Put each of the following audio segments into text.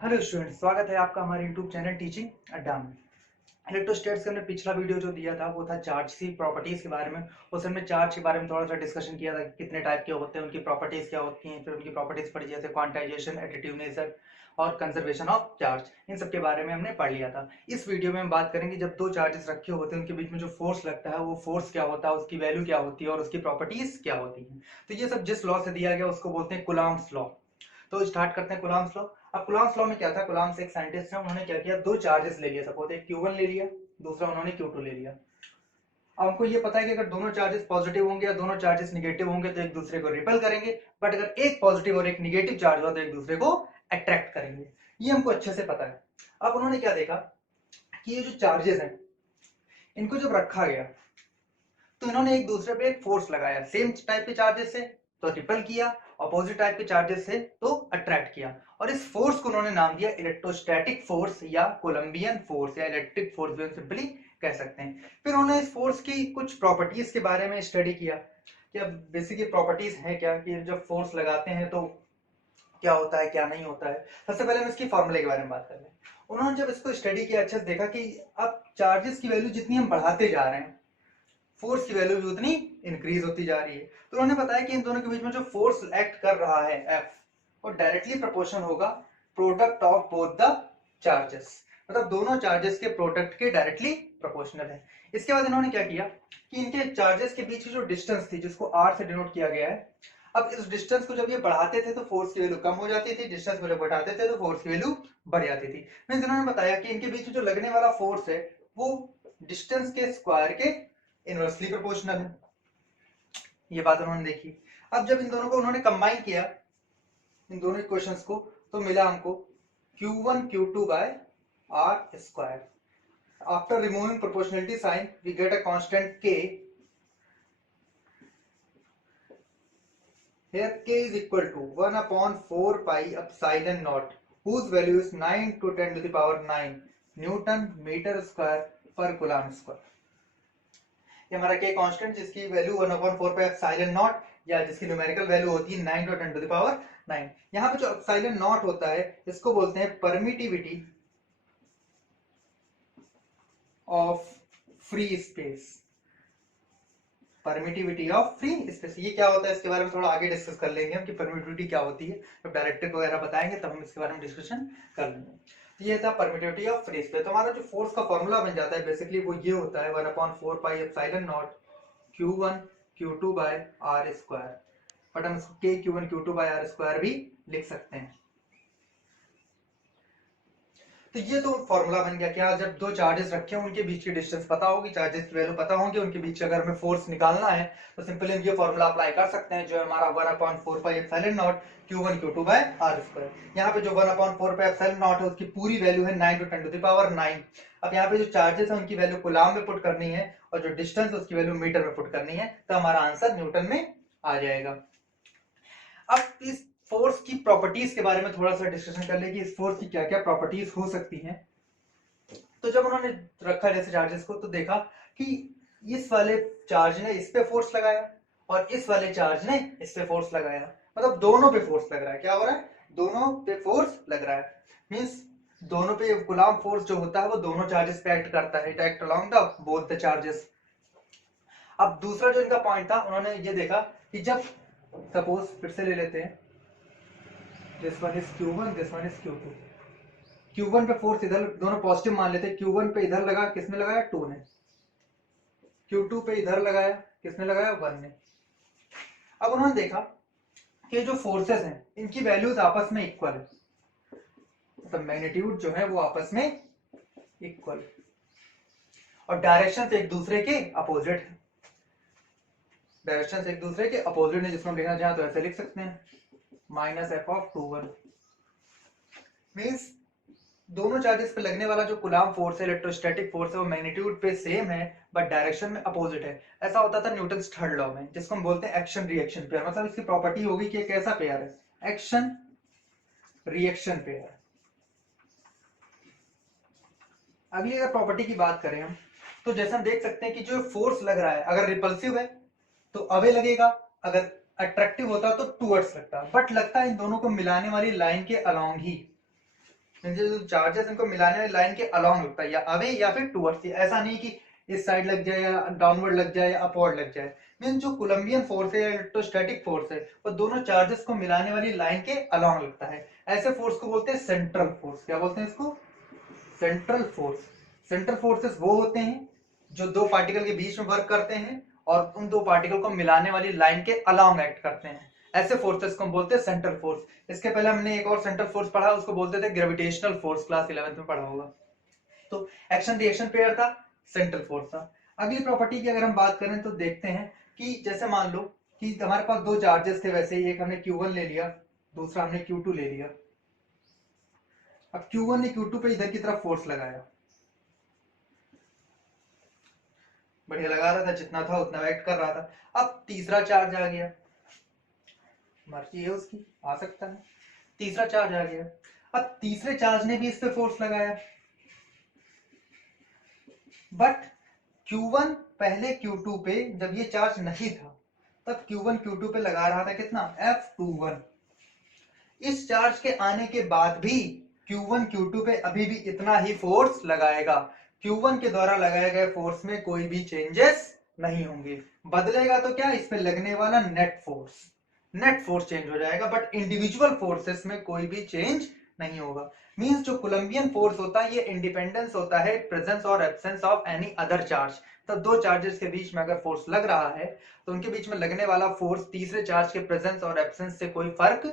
Hello student, स्वागत है आपका हमारे यूट्यूब चैनल टीचिंग अड्डा में। इलेक्ट्रोस्टैटिक्स का हमने पिछला वीडियो जो दिया था वो था चार्ज की प्रॉपर्टीज के बारे में। उस हमने चार्ज के बारे में थोड़ा सा डिस्कशन किया था कि कितने टाइप के होते हैं, उनकी प्रॉपर्टीज क्या होती हैं, फिर उनकी प्रॉपर्टीज पढ़ी जैसे क्वांटाइजेशन, एडिटिवनेस और कंजर्वेशन ऑफ चार्ज। इन सब के बारे में हमने पढ़ लिया था। इस वीडियो में हम बात करेंगे जब दो चार्जेस रखे होते हैं उनके बीच में जो फोर्स लगता है वो फोर्स क्या होता है, उसकी वैल्यू क्या होती है और उसकी प्रॉपर्टीज क्या होती है। तो ये सब जिस लॉ से दिया गया उसको बोलते हैं कूलॉम्स लॉ। तो स्टार्ट करते हैं कूलॉम्स लॉ। अब कूलॉम्स लॉ में क्या था, कूलॉम्स एक साइंटिस्ट है, उन्होंने क्या किया, दो चार्जेस ले लिया। सपोज एक Q1 ले लिया, दूसरा उन्होंने Q2 ले लिया। अब हमको ये पता है कि अगर दोनों चार्जेस पॉजिटिव होंगे या दोनों चार्जेस निगेटिव होंगे तो एक दूसरे को रिपेल करेंगे, बट अगर एक पॉजिटिव और एक निगेटिव चार्ज हुआ तो एक दूसरे को अट्रैक्ट करेंगे। ये हमको अच्छे से पता है। अब उन्होंने क्या देखा कि ये जो चार्जेस हैं इनको जब रखा गया तो इन्होंने एक दूसरे पे एक फोर्स लगाया, सेम टाइप के चार्जेस से तो रिपेल किया, अपोजिट टाइप के चार्जेस से तो अट्रैक्ट किया। और इस फोर्स को उन्होंने नाम दिया इलेक्ट्रोस्टैटिक फोर्स या कोलंबियन फोर्स या इलेक्ट्रिक फोर्स भी सिंपली कह सकते हैं। फिर उन्होंने इस फोर्स की कुछ प्रॉपर्टीज के बारे में स्टडी किया कि अब बेसिकली प्रॉपर्टीज है क्या, कि जब फोर्स लगाते हैं तो क्या होता है क्या नहीं होता है। सबसे पहले हम इसकी फॉर्मूले के बारे में बात कर लें। उन्होंने जब इसको स्टडी किया अच्छे से देखा कि अब चार्जेस की वैल्यू जितनी हम बढ़ाते जा रहे हैं फोर्स की वैल्यू भी उतनी इंक्रीज होती जा रही है। तो उन्होंने बताया कि इन दोनों के बीच में जो फोर्स एक्ट कर रहा है F वो डायरेक्टली प्रोपोर्शनल होगा product of both the charges, मतलब दोनों चार्जेस के प्रोडक्ट के डायरेक्टली प्रोपोर्शनल है। इसके बाद इन्होंने क्या किया कि इनके चार्जेस के बीच की जो डिस्टेंस थी जिसको R से डिनोट किया गया है, अब इस डिस्टेंस को जब ये बढ़ाते थे तो फोर्स की वैल्यू कम हो जाती थी, डिस्टेंस को जब बढ़ाते थे तो फोर्स की वैल्यू बढ़ जाती थी। मींस इन्होंने बताया कि इनके बीच में जो लगने वाला फोर्स है वो डिस्टेंस के स्क्वायर के इनवर्सली प्रोपोर्शनल है। ये बात उन्होंने देखी। अब जब इन दोनों को उन्होंने कंबाइन किया, इन दोनों इक्वेशंस को, तो मिला हमको Q1 Q2 by R square. After removing proportionality sign we get a constant K. Here K is equal to 1 upon 4 pi epsilon naught whose value is 9 to 10 to the power 9 Newton meter square per coulomb square. ये हमारा के constant जिसकी value 1/4 पे epsilon not या जिसकी numerical value होती है 9 to 10 to the power 9। यहाँ पे जो एप्सिलॉन नॉट होता है इसको बोलते हैं permittivity of free space. Permittivity of free space ये क्या होता है इसके बारे में थोड़ा आगे डिस्कस कर लेंगे हम कि परमिटिविटी क्या होती है। जब डायरेक्टिव वगैरह बताएंगे तब हम इसके बारे में डिस्कशन कर लेंगे। तो ये था परमिटिविटी ऑफ फ्री स्पेस। तो हमारा जो फोर्स का फॉर्मूला बन जाता है बेसिकली वो ये होता है 1/4 pi epsilon not Q1 Q2 by R square. But हम इसको K Q1 Q2 by R square भी लिख सकते हैं। तो ये तो फॉर्मूला बन गया कि हाँ जब दो चार्जेस रखे हैं उनके बीच की डिस्टेंस पता होगी, चार्जेस की वैल्यू पता होंगी, उनके बीच अगर हमें फोर्स निकालना है तो सिंपली हम ये फॉर्मूला अप्लाई कर सकते हैं जो है हमारा 1/4 pi epsilon not Q1 Q2 by R square. यहाँ पे जो 1/4 पाई एप्सिलॉन नॉट है उसकी पूरी वैल्यू है 9 to 10 to the power 9। अब यहाँ पे जो चार्जेस है उनकी वैल्यू कूलॉम में पुट करनी है और जो डिस्टेंस उसकी वैल्यू मीटर में पुट करनी है, तो हमारा आंसर न्यूटन में आ जाएगा। अब इस फोर्स की प्रॉपर्टीज के बारे में थोड़ा सा डिस्कशन कर ले कि इस फोर्स की क्या क्या प्रॉपर्टीज हो सकती हैं। तो जब उन्होंने रखा जैसे चार्जेस को तो देखा कि इस वाले चार्ज ने इस पे फोर्स लगाया और इस वाले चार्ज ने इस पे फोर्स लगाया, मतलब दोनों पे फोर्स लग रहा है। क्या हो रहा है, दोनों पे फोर्स लग रहा है। मींस दोनों पे कूलॉम फोर्स जो होता है वो दोनों चार्जेस पे एक्ट करता है, it act along the both the charges. अब दूसरा जो इनका पॉइंट था उन्होंने ये देखा कि जब सपोज फिर से ले लेते हैं this one is Q1 this one is Q2। Q1 पे फोर्स इधर दोनों पॉजिटिव मान लेते हैं, Q1 पे इधर लगा किसने लगाया 2 ने, Q2 पे इधर लगाया किसने लगाया 1 ने। अब उन्होंने देखा कि जो फोर्सेस हैं इनकी वैल्यूज आपस में इक्वल है, मतलब मैग्नीट्यूड जो है वो आपस में इक्वल और डायरेक्शन एक दूसरे के अपोजिट है। डायरेक्शन एक दूसरे के अपोजिट है, जिसको हम लिखना चाहें तो ऐसे लिख सकते हैं -f(2)1। मींस दोनों चार्जेस पे लगने वाला जो कूलॉम फोर्स है, इलेक्ट्रोस्टैटिक फोर्स है, वो मैग्नीट्यूड पे सेम है बट डायरेक्शन में अपोजिट है। ऐसा होता था न्यूटन थर्ड लॉ में जिसको हम बोलते हैं एक्शन रिएक्शन पेयर। मतलब इसकी प्रॉपर्टी होगी कि एक ऐसा पेयर है, एक्शन रिएक्शन पेयर। अगली अगर प्रॉपर्टी की बात करें हम तो जैसे हम देख सकते हैं कि जो फोर्स लग रहा है अगर रिपल्सिव है तो अवे लगेगा, अगर अट्रैक्टिव होता तो टूवर्ड्स लगता, बट लगता है इन दोनों को मिलाने वाली लाइन के अलोंग ही। जो चार्जेस इनको मिलाने वाली लाइन के अलोंग लगता है, या अवे या फिर टुवर्ड्स। ऐसा नहीं कि इस साइड लग जाए या डाउनवर्ड लग जाए या अपवर्ड लग जाए। मीन जो कोलम्बियन फोर्स है या इलेक्ट्रोस्टैटिक फोर्स है वो दोनों चार्जेस को मिलाने वाली लाइन के अलोंग लगता है। ऐसे फोर्स को बोलते हैं सेंट्रल फोर्स। क्या बोलते हैं इसको? Central force. सेंट्रल फोर्सेस वो होते हैं जो दो पार्टिकल के बीच में वर्क करते हैं और उन दो पार्टिकल को मिलाने वाली लाइन के अलोंग एक्ट करते हैं। ऐसे फोर्सेस को हम बोलते हैं सेंट्रल फोर्स। इसके पहले हमने एक और सेंट्रल फोर्स पढ़ा, उसको बोलते थे ग्रेविटेशनल फोर्स, क्लास 11th में पढ़ा होगा। तो एक्शन रिएक्शन पेयर था, सेंट्रल फोर्स था। अगली प्रॉपर्टी की अगर हम बात करें तो देखते हैं कि जैसे मान लो कि हमारे पास दो चार्जेस थे, वैसे ही एक हमने Q1 ले लिया, दूसरा हमने Q2 ले लिया। अब Q1 ने Q2 पे इधर की तरफ फोर्स लगाया, बढ़िया लगा रहा था, जितना था उतना एक्ट कर रहा था। अब तीसरा चार्ज आ गया, मर्जी है उसकी, आ सकता है। तीसरा चार्ज आ गया, अब तीसरे चार्ज ने भी इस पे फोर्स लगाया, बट Q1 पहले Q2 पे जब ये चार्ज नहीं था तब Q1 Q2 पे लगा रहा था कितना? F21। इस चार्ज के आने के बाद भी Q1 Q2 पे अभी भी इतना ही फोर्स लगाएगा। Q1 के द्वारा लगाए गए फोर्स में कोई भी चेंजेस नहीं होंगे। बदलेगा तो क्या? इस पे लगने वाला नेट फोर्स चेंज हो जाएगा, बट इंडिविजुअल फोर्सेस में कोई भी चेंज नहीं होगा। मींस जो कोलंबियन फोर्स होता है ये इंडिपेंडेंस होता है प्रेजेंस और absence of any other charge. तो दो चार्जेस के बीच में अगर फोर्स लग रहा है तो उनके बीच में लगने वाला फोर्स तीसरे चार्ज के प्रेजेंस और एब्सेंस से कोई फर्क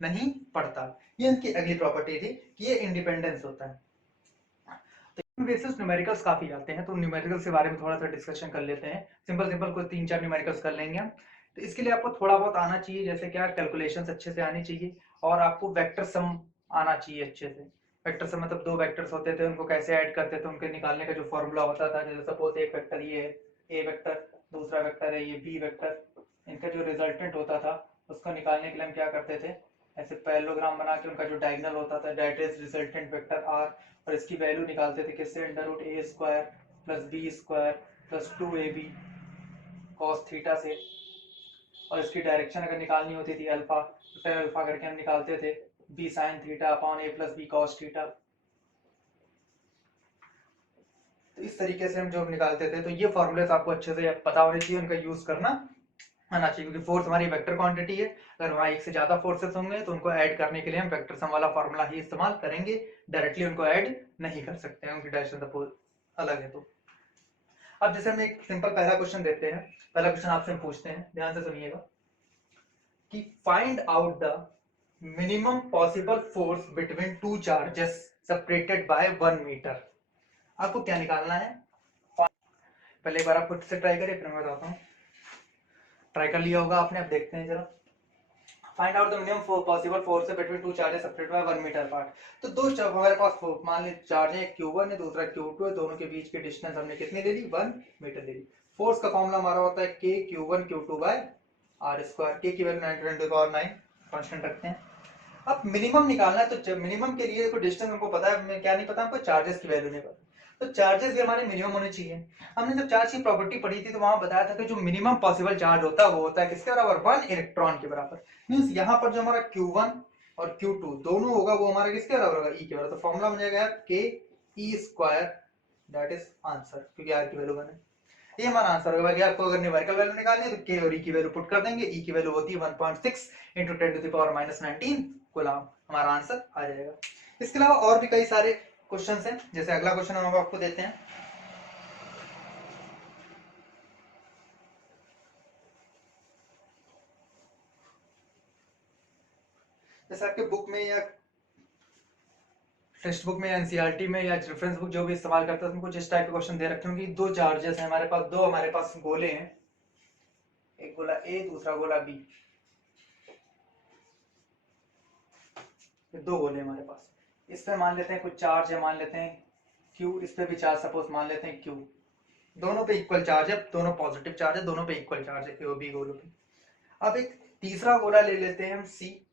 नहीं पड़ता। ये इनकी अगली प्रॉपर्टी थी कि ये इंडिपेंडेंस होता है। तो बेसिस न्यूमेरिकल्स काफी आते हैं, तो न्यूमेरिकल्स के बारे में थोड़ा सा डिस्कशन कर लेते हैं। सिंपल सिंपल कोई 3-4 न्यूमेरिकल्स कर लेंगे हम। तो इसके लिए आपको थोड़ा बहुत आना चाहिए, जैसे क्या कैलकुलेशंस अच्छे से आनी चाहिए, और आपको वेक्टर सम आना चाहिए अच्छे से। वेक्टर सम मतलब दो वेक्टर्स होते थे, उनको कैसे ऐड करते थे, उनके निकालने का जो फॉर्मूला होता था। जैसे सपोज एक वेक्टर ये है ए वेक्टर, दूसरा वेक्टर है ये बी वेक्टर, इनका जो रिजल्टेंट होता था उसको निकालने के लिए हम क्या करते थे, ऐसे पैरेललोग्राम बना के उनका जो डायगोनल होता था that is resultant vector R, और इसकी वैल्यू निकालते थे किससे? Under root a square plus b square plus 2ab cos theta से। और इसकी डायरेक्शन अगर निकालनी होती थी अल्फा, तो फिर अल्फा करके हम निकालते थे बी साइन थीटा अपॉन ए प्लस बी कॉस थीटा। तो इस तरीके से हम जो निकालते थे, तो ये फॉर्मूले आपको अच्छे से पता होने चाहिए, उनका यूज करना आना चाहिए, क्योंकि फोर्स हमारी वेक्टर क्वांटिटी है। अगर वहां एक से ज्यादा फोर्सेस होंगे तो उनको ऐड करने के लिए हम वेक्टर सम वाला फॉर्मूला ही इस्तेमाल करेंगे, डायरेक्टली उनको ऐड नहीं कर सकते हैं, उनकी डायरेक्शन सपोज अलग है। तो अब जैसे हम एक सिंपल पहला क्वेश्चन देते हैं, पहला क्वेश्चन आपसे पूछते हैं, ध्यान से सुनिएगा कि find out the minimum possible force between two charges separated by 1 metre. आपको क्या निकालना है? पहले एक बार आप खुद से ट्राई करिए, फिर मैं बताता हूँ। ट्राई कर लिया होगा आपने, अब देखते हैं जरा। Find out the minimum possible force between two charges separated by 1 metre apart. तो दो हमारे पास मान लीजिए चार्ज है, Q1 है दूसरा Q2 है, दोनों के बीच की डिस्टेंस हमने कितनी ले ली? 1 मीटर ले ली। फोर्स का फॉर्मूला हमारा होता है K Q1 Q2 by r square. K की वैल्यू 9 कांस्टेंट रखते हैं। अब मिनिमम निकालना है, तो मिनिमम के लिए देखो डिस्टेंस हमको पता है, क्या नहीं पता हमको? चार्जेस की वैल्यू नहीं पता। तो चार्जेस भी हमारे मिनिमम होने चाहिए। हमने जब चार्ज की प्रॉपर्टी पढ़ी थी तो वहां बताया था कि जो मिनिमम पॉसिबल चार्ज होता है वो होता है किसके बराबर? 1 इलेक्ट्रॉन के बराबर। मींस यहाँ पर जो हमारा Q1 और Q2 दोनों होगा वो हमारा किसके बराबर होगा? E के बराबर। तो फॉर्मूला बन जाएगा K E square, that is answer, क्योंकि R की वैल्यू 1 है। ये हमारा आंसर होगा। बाकी आपको अगर न्यूमेरिकल वैल्यू निकालनी है तो K और E की वैल्यू पुट कर देंगे। E की वैल्यू होती है 1.6 इंटू 10⁻⁻19 कूलम, हमारा आंसर आ जाएगा। इसके अलावा और भी कई सारे क्वेश्चंस हैं, जैसे अगला क्वेश्चन हम आपको देते हैं। जैसे आपके बुक में या टेक्स्ट बुक में या एनसीईआरटी में या रेफरेंस बुक जो भी इस्तेमाल करते हैं उसमें कुछ इस टाइप के क्वेश्चन दे रखे होंगे। दो चार्जेस हैं हमारे पास, दो हमारे पास गोले हैं, एक गोला ए दूसरा गोला बी, दो गोले हमारे पास। इस पे मान लेते हैं कुछ चार्ज है, मान लेते हैं क्यू, इस पे भी चार्ज सपोज मान लेते हैं क्यू। दोनों पे इक्वल चार्ज है, दोनों पॉजिटिव चार्ज है, दोनों पे इक्वल चार्ज है क्यू बी गोलों पे। अब एक तीसरा गोला ले लेते हैं हम सी,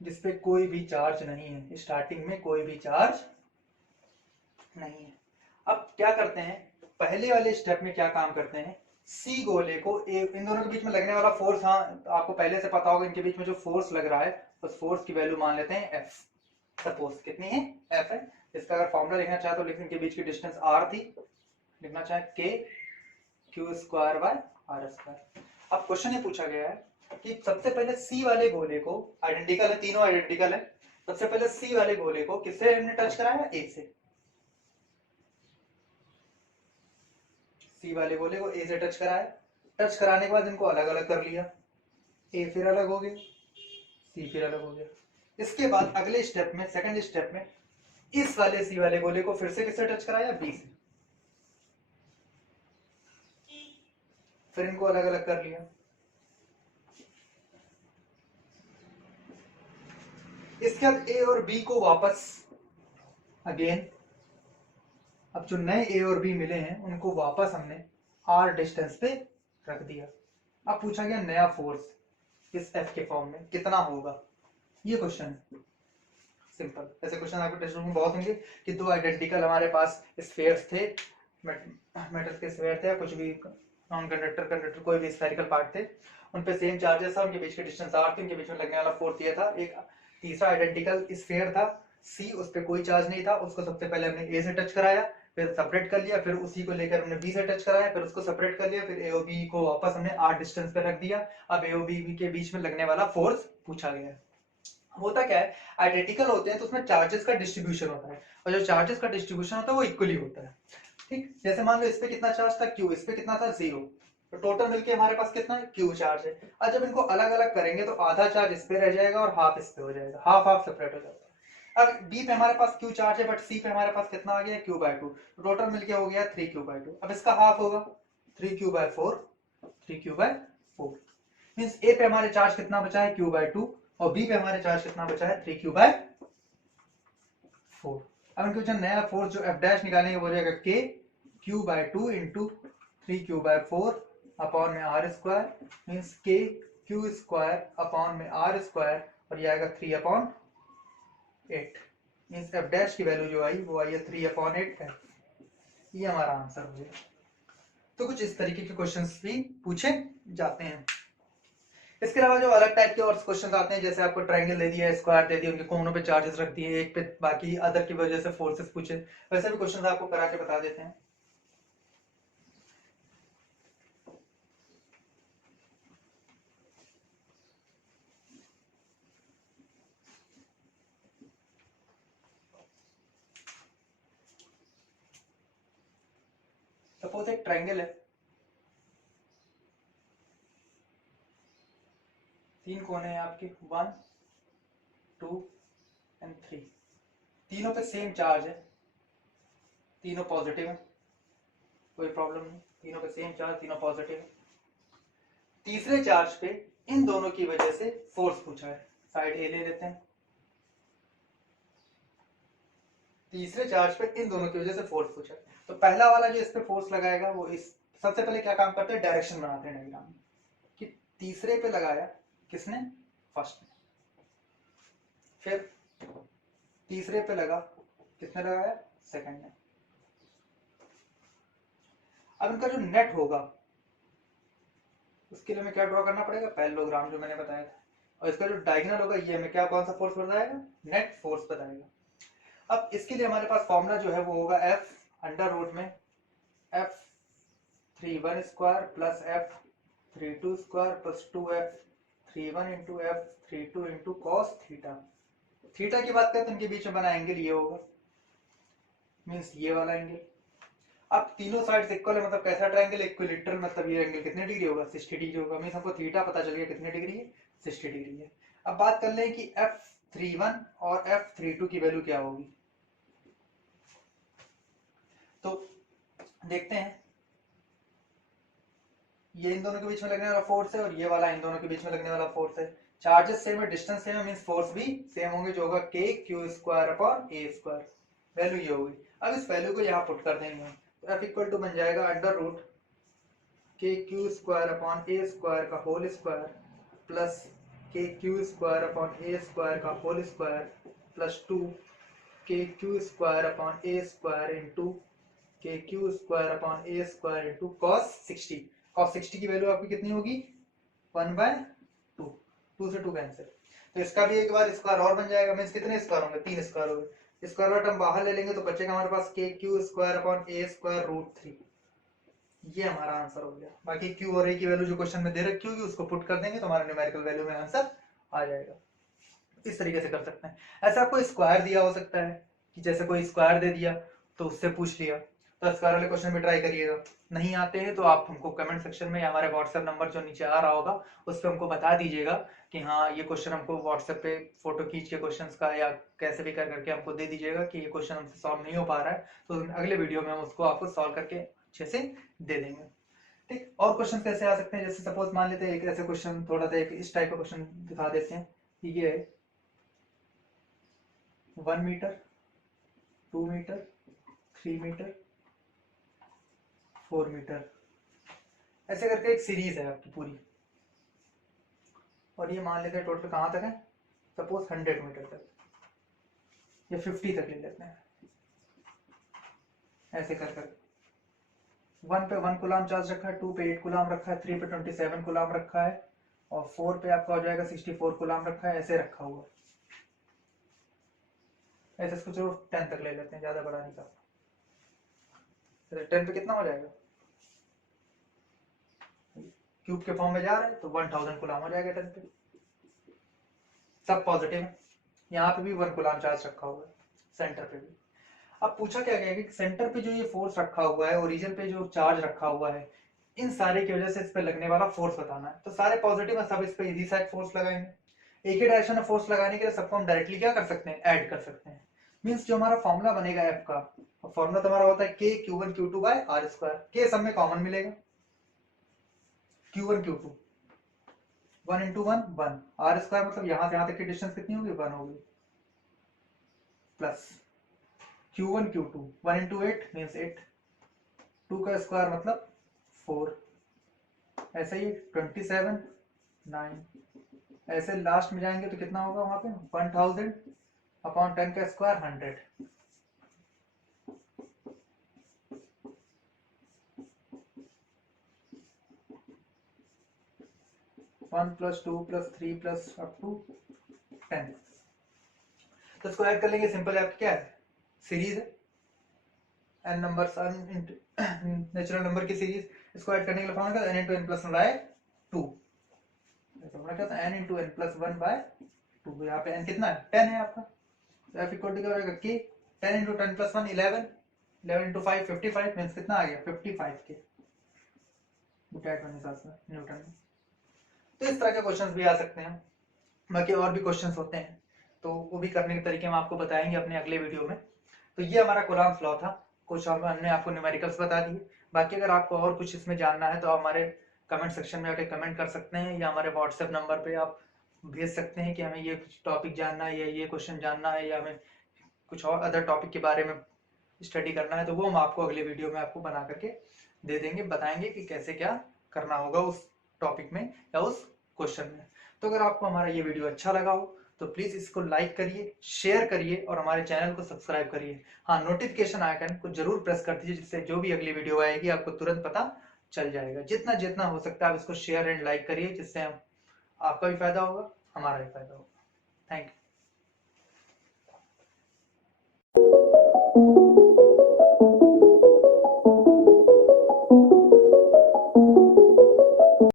जिसपे कोई भी चार्ज नहीं है, स्टार्टिंग में कोई भी चार्ज नहीं है। अब क्या करते हैं, पहले वाले स्टेप में क्या काम करते हैं सी गोले को इन दोनों के बीच में लगने वाला फोर्स, हाँ आपको पहले से पता होगा, इनके बीच में जो फोर्स लग रहा है उस फोर्स की वैल्यू मान लेते हैं एफ। सपोज कितनी है, एफ है। इसका अगर फॉर्मूला लिखना चाहे तो लिख, इनके बीच की डिस्टेंस आर थी, लिखना चाहे k q square by r square. अब क्वेश्चन ये पूछा गया है कि सबसे पहले सी वाले गोले को, आइडेंटिकल है, तीनों आइडेंटिकल है, सबसे पहले सी वाले गोले को किससे हमने टच कराया, ए से। सी वाले गोले को ए से टच कराया, टच कराने के बाद इनको अलग अलग कर लिया, ए फिर अलग हो गया, सी फिर अलग हो गया। इसके बाद अगले स्टेप में, सेकंड स्टेप में, इस वाले सी वाले गोले को फिर से किससे टच कराया, बी से, फिर इनको अलग अलग कर लिया। इसके बाद ए और बी को वापस अगेन, अब जो नए ए और बी मिले हैं उनको वापस हमने आर डिस्टेंस पे रख दिया। अब पूछा गया नया फोर्स इस एफ के फॉर्म में कितना होगा, ये क्वेश्चन है। सिंपल, ऐसे क्वेश्चन आपके टेक्स्ट बुक में बहुत होंगे कि दो आइडेंटिकल हमारे पास स्फीयर्स थे, मेटल के स्फीयर थे या कुछ भी नॉन कंडक्टर कंडक्टर कोई भी स्फेरिकल पार्ट थे, उन पे सेम चार्जेस था, उनके बीच की डिस्टेंस आर थी, उनके बीच में लगने वाला फोर्स ये था। एक तीसरा आइडेंटिकल स्फीयर था सी, उस पर कोई चार्ज नहीं था, उसको सबसे पहले हमने ए से टच कराया, फिर सेपरेट कर लिया, फिर उसी को लेकर हमने बी से टच कराया, फिर उसको सेपरेट कर लिया, फिर ए और बी को वापस हमने आर डिस्टेंस पे रख दिया। अब ए और बी के बीच में लगने वाला फोर्स पूछा गया है। होता क्या है, आइडेंटिकल होते हैं तो उसमें चार्जेस का डिस्ट्रीब्यूशन होता है, और जो चार्जेस का डिस्ट्रीब्यूशन होता है वो इक्वली होता है। ठीक, जैसे मान लो इस पे कितना चार्ज था क्यू, इस पे कितना था जीरो, तो टोटल मिलके हमारे पास कितना है, क्यू चार्ज है। और जब इनको अलग अलग करेंगे तो आधा चार्ज इस पे रह जाएगा और हाफ इस पे हो जाएगा, हाफ हाफ सेपरेट हो जाता है। अब बी पे हमारे पास क्यू चार्ज है, बट सी पे हमारे पास कितना आ गया, क्यू बाय टू, टोटल मिलके हो गया 3q/2। अब इसका हाफ होगा 3q/4, 3q/4 मींस ए पे हमारे चार्ज कितना बचा है, q/2, और बी पे हमारे चार्ज कितना बचा है, 3q/4। अब इनके बीच में नया फोर्स जो एफ डैश निकालेंगे वो हो जाएगा k q/2 into 3q/4 upon में r square, means k q square upon में आर स्क्वायर, और ये आएगा 3/8, मीन्स एफ डैश की वैल्यू जो आई वो आई है 3/8 है। ये हमारा आंसर हो गया। तो कुछ इस तरीके के क्वेश्चंस भी पूछे जाते हैं। इसके अलावा जो अलग टाइप के और क्वेश्चन आते हैं, जैसे आपको ट्रायंगल दे दिया है, स्क्वायर दे दिया, उनके कोनों पे चार्जेस रख दिए, एक पे बाकी अदर की वजह से फोर्सेस पूछे, वैसे भी क्वेश्चन आपको करा के बता देते हैं। सपोज एक ट्रायंगल है, तीन कोने हैं आपके, 1 2 एंड 3, तीनों पे सेम चार्ज है, तीनों पॉजिटिव है, कोई प्रॉब्लम नहीं, तीनों पे सेम चार्ज, तीनों पॉजिटिव है। तीसरे चार्ज पे इन दोनों की वजह से फोर्स पूछा है, साइड ए ले लेते हैं, तीसरे चार्ज पे इन दोनों की वजह से फोर्स पूछा है। तो पहला वाला जो इस पे फोर्स लगाएगा वो इस, सबसे पहले क्या काम करते हैं, डायरेक्शन बनाते हैं डायग्राम में, कि तीसरे पे लगाया किसने, फर्स्ट ने, फिर तीसरे पे लगा किसने लगाया, सेकंड ने। अब इनका जो नेट होगा उसके लिए हमें क्या ड्रॉ करना पड़ेगा, पैरेललोग्राम जो मैंने बताया था, और इसका जो डायगोनल होगा ये हमें क्या, कौन सा फोर्स बताएगा, नेट फोर्स बताएगा। अब इसके लिए हमारे पास फॉर्मूला जो है वो होगा एफ अंडर रूट में F31 square plus F32 square plus 2F31 into F32 into cos theta. Theta की बात करते हैं, इनके बीच में बना एंगल ये होगा, मीन्स ये वाला एंगल। अब तीनों साइड्स इक्वल है, मतलब कैसा ट्रायंगल, इक्विलैटरल, मतलब ये एंगल कितने डिग्री होगा, 60 डिग्री होगा, मीन्स हमको थीटा पता चल गया कितने डिग्री है, 60 डिग्री है। अब बात कर लें कि F31 और F32 की वैल्यू क्या होगी, तो देखते हैं। ये इन दोनों के बीच में लगने वाला फोर्स है और ये वाला इन दोनों के बीच में लगने वाला फोर्स है। चार्जेस सेम है, डिस्टेंस सेम है, मींस फोर्स भी सेम होंगे, जो होगा k q square upon a square, value ये होगी। अब इस वैल्यू को यहाँ पुट कर देंगे, तो f इक्वल टू बन जाएगा under root k q square upon a square का whole square plus k q square upon a square का whole square plus 2 k q square upon a square into k q square upon a square into cos 60। cos 60 की value आपकी कितनी होगी 1/2, 2 से 2 cancel, तो इसका भी एक बार स्क्वायर और बन जाएगा, मीन्स कितने स्क्वायर होंगे 3 स्क्वायर होंगे, स्क्वायर वाला टर्म बाहर ले लेंगे तो बचेगा हमारे पास के क्यू स्क्वायर अपॉन ए स्क्वायर रूट 3, ये हमारा आंसर हो गया। बाकी क्यू और ए की वैल्यू जो क्वेश्चन में दे रखी होगी उसको पुट कर देंगे तो हमारा न्यूमेरिकल वैल्यू में आंसर आ जाएगा। इस तरीके से कर सकते हैं। ऐसा आपको स्क्वायर दिया हो सकता है कि जैसे कोई स्क्वायर दे दिया तो उससे पूछ लिया, तो स्क्वायर वाले क्वेश्चन भी ट्राई करिएगा। नहीं आते हैं तो आप हमको कमेंट सेक्शन में या हमारे व्हाट्सएप नंबर जो नीचे आ रहा होगा उस पर हमको बता दीजिएगा कि हाँ ये क्वेश्चन हमको व्हाट्सएप पे फोटो खींच के क्वेश्चंस का या कैसे भी कर करके हमको दे दीजिएगा कि ये क्वेश्चन हमसे सॉल्व नहीं हो पा रहा है, तो अगले वीडियो में हम उसको आपको सॉल्व करके अच्छे से दे देंगे। ठीक, और क्वेश्चन कैसे आ सकते हैं, जैसे सपोज मान लेते हैं एक ऐसे क्वेश्चन थोड़ा सा एक इस टाइप का क्वेश्चन दिखा देते हैं कि ये 1 मीटर 2 मीटर 3 मीटर 4 मीटर ऐसे करके एक सीरीज है आपकी पूरी, और ये मान लेते हैं टोटल कहाँ तक है, सपोज 100 मीटर तक या 50 तक ले लेते हैं, ऐसे कर कर 1 पे 1 कूलम चार्ज रखा है, 2 पे 8 कूलम रखा है, 3 पे 27 कूलम रखा है, और 4 पे आपका हो जाएगा 64 कूलम रखा है, ऐसे रखा हुआ। ऐसे इसको चलो 10 तक ले लेते हैं, ज्यादा बड़ा नहीं करना। 10 पे कितना हो जाएगा, क्यूब के फॉर्म में जा रहा है तो 1000 कूलम हो जाएगा 10 पे। सब पॉजिटिव है, यहाँ पे भी 1 कूलम चार्ज रखा हुआ है, सेंटर पे भी। अब पूछा क्या गया कि सेंटर पे जो ये फोर्स रखा हुआ है, ओरिजिन पे जो चार्ज रखा हुआ है, इन सारे की वजह से इस पे लगने वाला फोर्स बताना है। तो सारे पॉजिटिव है, सब इस पे इजी साइड फोर्स लगाएंगे। एक ही डायरेक्शन में फोर्स लगाने के लिए सबको हम डायरेक्टली क्या कर सकते हैं, ऐड कर सकते हैं। मींस जो हमारा फॉर्मूला बनेगा एफ का, फॉर्मूला तो हमारा होता है के Q1 Q2 by r square, के सब में कॉमन मिलेगा, Q1 Q2 1 into 1 1, are square मतलब यहाँ से यहाँ तक की डिस्टेंस कितनी होगी 1 होगी, plus Q1 Q2 1 into 8 means 8, 2 का स्क्वायर मतलब 4, ऐसे ही 27 9, ऐसे लास्ट में जाएंगे तो कितना होगा वहां पे 1000 अपॉन 10 का square 100, 1 plus 2 plus 3 plus up to 10। तो इसको ऐड कर लेंगे, सिंपल ऐप क्या है, सीरीज है, n नंबर नेचुरल नंबर की सीरीज, इसको ऐड करने के लिए फॉर्मूला क्या, n इंटू n प्लस 1 बाय 2, फॉर्मूला क्या था n इंटू n प्लस 1 बाय 2, यहाँ पे n कितना है 10 है आपका, तो f इक्वल टू क्या हो जाएगा k 10 into 10 plus 1 11, 11 into 5 55 means कितना आ गया 55 के न्यूटन में। तो इस तरह के क्वेश्चंस भी आ सकते हैं, बाकी और भी क्वेश्चंस होते हैं तो वो भी करने के तरीके हम आपको बताएंगे अपने अगले वीडियो में। तो ये हमारा कूलम्ब्स लॉ था, कुछ और हमने आपको न्यूमेरिकल्स बता दिए। बाकी अगर आपको और कुछ इसमें जानना है तो आप हमारे कमेंट सेक्शन में आके कमेंट कर सकते हैं, या हमारे व्हाट्सएप नंबर पे आप भेज सकते हैं कि हमें ये टॉपिक जानना है या ये क्वेश्चन जानना है या हमें कुछ और अदर टॉपिक के बारे में स्टडी करना है, तो वो हम आपको अगले वीडियो में आपको बना करके दे देंगे, बताएंगे कि कैसे क्या करना होगा उस टॉपिक में या उस क्वेश्चन में। तो अगर आपको हमारा ये वीडियो अच्छा लगा हो तो प्लीज इसको लाइक करिए, शेयर करिए और हमारे चैनल को सब्सक्राइब करिए। हाँ, नोटिफिकेशन आइकन को जरूर प्रेस कर दीजिए, जिससे जो भी अगली वीडियो आएगी आपको तुरंत पता चल जाएगा। जितना जितना हो सकता है आप इसको शेयर एंड लाइक करिए, जिससे आपका भी फायदा होगा, हमारा भी फायदा होगा। Thank you.